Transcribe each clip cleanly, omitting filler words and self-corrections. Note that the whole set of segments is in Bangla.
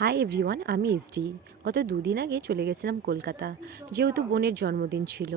হাই এভরিওয়ান, আমি এসডি। গত দুদিন আগে চলে গেছিলাম কলকাতা, যেহেতু বোনের জন্মদিন ছিল।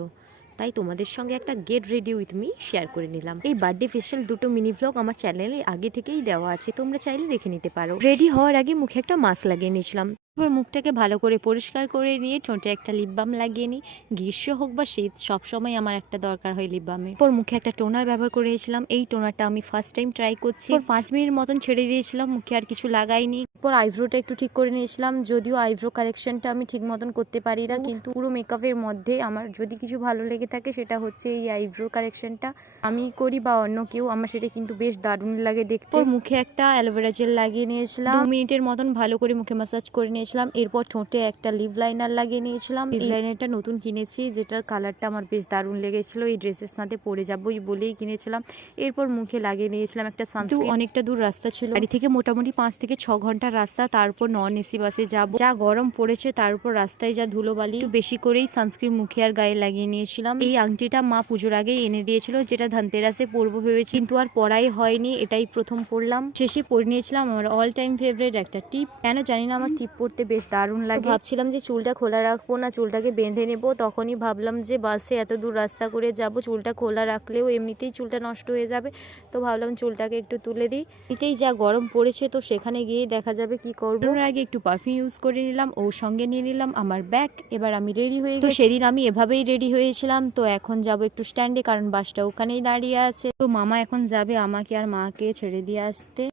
তাই তোমাদের সঙ্গে একটা get ready with me share করে নিলাম। এই বার্থডে স্পেশাল দুটো মিনি ভ্লগ আমার চ্যানেলে আগে থেকেই দেওয়া আছে, তোমরা চাইলে দেখে নিতে পারো। রেডি হওয়ার আগে মুখে একটা মাস্ক লাগিয়ে নিয়েছিলাম, তারপর মুখটাকে ভালো করে পরিষ্কার করে নিয়ে ঠোঁটে একটা লিপ বাম লাগিয়ে নিই। গ্রীষ্ম হোক বা শীত, সবসময় আমার একটা দরকার হয় লিপ বামের। পর মুখে একটা টোনার ব্যবহার করেছিলাম। এই টোনারটা আমি ফার্স্ট টাইম ট্রাই করছি। 5 মিনিট মতন ছেড়ে দিয়েছিলাম, মুখে আর কিছু লাগাইনি। পর আইব্রোটা একটু ঠিক করে নিয়েছিলাম, যদিও আইব্রো কারেকশনটা আমি ঠিক মতন করতে পারি না, কিন্তু পুরো মেকআপের মধ্যে আমার যদি কিছু ভালো লেগে থাকে সেটা হচ্ছে এই আইব্রো কারেকশনটা। আমি করি বা অন্য কেউ, আমার সেটা কিন্তু বেশ দারুণ লাগে দেখতে। মুখে একটা অ্যালোভেরা জেল লাগিয়ে নিয়েছিলাম, 2 মিনিটের মতন ভালো করে মুখে ম্যাসাজ করে নিয়েছিলাম। এরপর ঠোঁটে একটা লিপ লাইনার লাগিয়ে নিয়েছিলাম। লিপ লাইনারটা নতুন কিনেছি, যেটার কালারটা আমার বেশ দারুণ লেগেছিল, এই ড্রেসের সাথে পরে যাবোই বলেই কিনেছিলাম। এরপর মুখে লাগিয়ে নিয়েছিলাম একটা সানস্ক্রিন। অনেকটা দূর রাস্তা ছিল, বাড়ি থেকে মোটামুটি 5 থেকে 6 ঘন্টার রাস্তা, তারপর নন এসি বাসে যাব। যা গরম পড়েছে, তার উপর রাস্তায় যা ধুলোবালি, একটু বেশি করেই সানস্ক্রিন মুখে আর গায়ে লাগিয়ে নিয়েছিলাম। এই আংটিটা মা পুজোর আগেই এনে দিয়েছিল, যেটা ধনতেরাসে পরবো ভেবেছি, কিন্তু আর পরাই হয়নি, এটাই প্রথম পরলাম। শেষে পরে নিয়েছিলাম আমার অল টাইম ফেভারিট একটা টিপ। কেন জানি না, আমার টিপ পরতে বেশ দারুণ লাগে। ভাবছিলাম যে চুলটা খোলা রাখবো না চুলটাকে বেঁধে নেবো, তখনই ভাবলাম যে বাসে এত দূর রাস্তা করে যাব, চুলটা খোলা রাখলেও এমনিতেই চুলটা নষ্ট হয়ে যাবে, তো ভাবলাম চুলটাকে একটু তুলে দিই। এতেই যা গরম পড়েছে, তো সেখানে গিয়ে দেখা যাবে কি করবো। এর আগে একটু পারফিউম ইউজ করে নিলাম, ও সঙ্গে নিয়ে নিলাম আমার ব্যাগ। এবার আমি রেডি হয়ে গেছি। তো সেদিন আমি এভাবেই রেডি হয়েছিলাম। তো এখন যাব একটু স্ট্যান্ডে, কারণ বাসটা ওখানেই দাঁড়িয়ে আছে। তো মামা এখন যাবে আমাকে আর মাকে ছেড়ে দিয়ে আসতে।